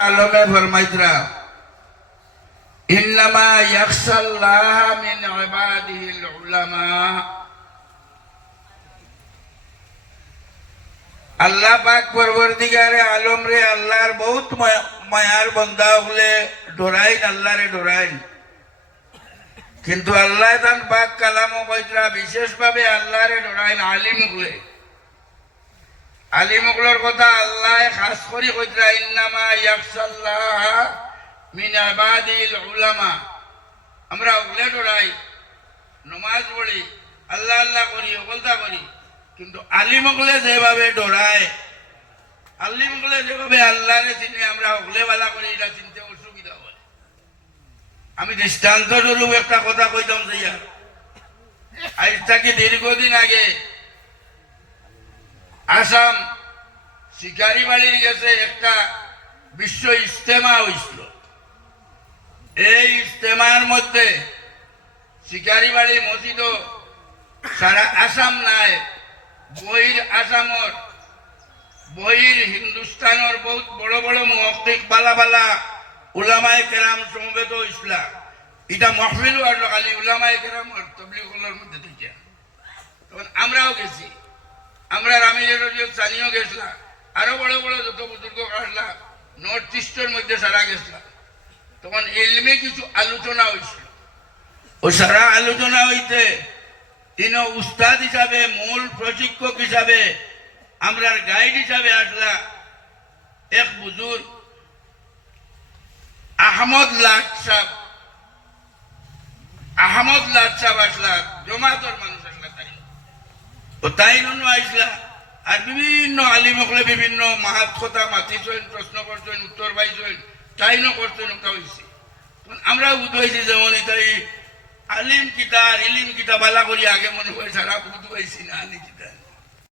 আলোকে ফরমাইতরা ইন্নামা ইয়াখশাল্লাহ মিন ইবাদিহিল উলামা। আল্লাহ পাক পরবর্তীকারে আলম রে আল্লাহর বহুত মায়ার বন্দা হলে ডরাইন, আল্লাহরে ডরাইন। কিন্তু আল্লাহ তান পাক কালামও কইতরা বিশেষভাবে আল্লাহরে ডরাইন আলিম হলে। আলিমগুলোর কথা আল্লাহ খাস করে কইতরা ইন্নামা ইয়াখশাল্লাহ মিন ইবাদিল উলামা। আমরা ওগুলো ডরাই, নমাজ পড়ি, আল্লাহ আল্লাহ করি, ওগলতা করি, কিন্তু আলিমগুলো যেভাবে ডরায়, আলিমগুলো যেভাবে আল্লাহরে চিনি আমরা ওগলে বালা করি, এটা চিনতে অসুবিধা হয়। আমি দৃষ্টান্ত স্বরূপ একটা কথা কইতাম যে আজ থেকে দীর্ঘদিন আগে আসাম শিকারি বাড়ির গেছে একটা বিশ্ব ইজতেমা হয়েছিল। এই ইজতেমার মধ্যে শিকারি বাড়ি মসজিদ সারা আসাম নাই, বহির আসামর, বহির হিন্দুস্তানের বহুত বড় বড় মুহাক্কিক বালা বালা উলামায়ে কেরাম সমবেত হয়েছিল। এটা মহফিল আর খালি উলামায়ে কেরাম আর তবলিগের মধ্যে থেকে। তখন আমরাও গেছি, আমরা রামিজের চানিও গেছিলাম, আরো বড় বড় যত বুজুর্গ আসলাম, নর্থ ইস্টের মধ্যে সারা গেছিলাম। তখন ইলমে কিছু আলোচনা হয়েছিল। ও সারা আলোচনা হইতে তিনি উস্তাদ হিসাবে, মূল প্রশিক্ষক হিসাবে, আমরা গাইড হিসাবে আসলা এক বুজুর্গ আহমদ লাট সাহেব। আহমদ লাট সাহেব আসলা, জমাতর মানুষ আসলা, তাই আইসলা। আর বিভিন্ন আলিমকলে বিভিন্ন মাহাত কথা মাতিছেন, প্রশ্ন করছেন, উত্তর পাইছেন, তাইনও করছেন। ওটা হয়েছে আমরা বুঝাইছি যেমন তাই আলিম কিতা আর ইলিম কিতা বালা করি আগে মনে হয় সারা বুঝাইছি না আনি কিতা।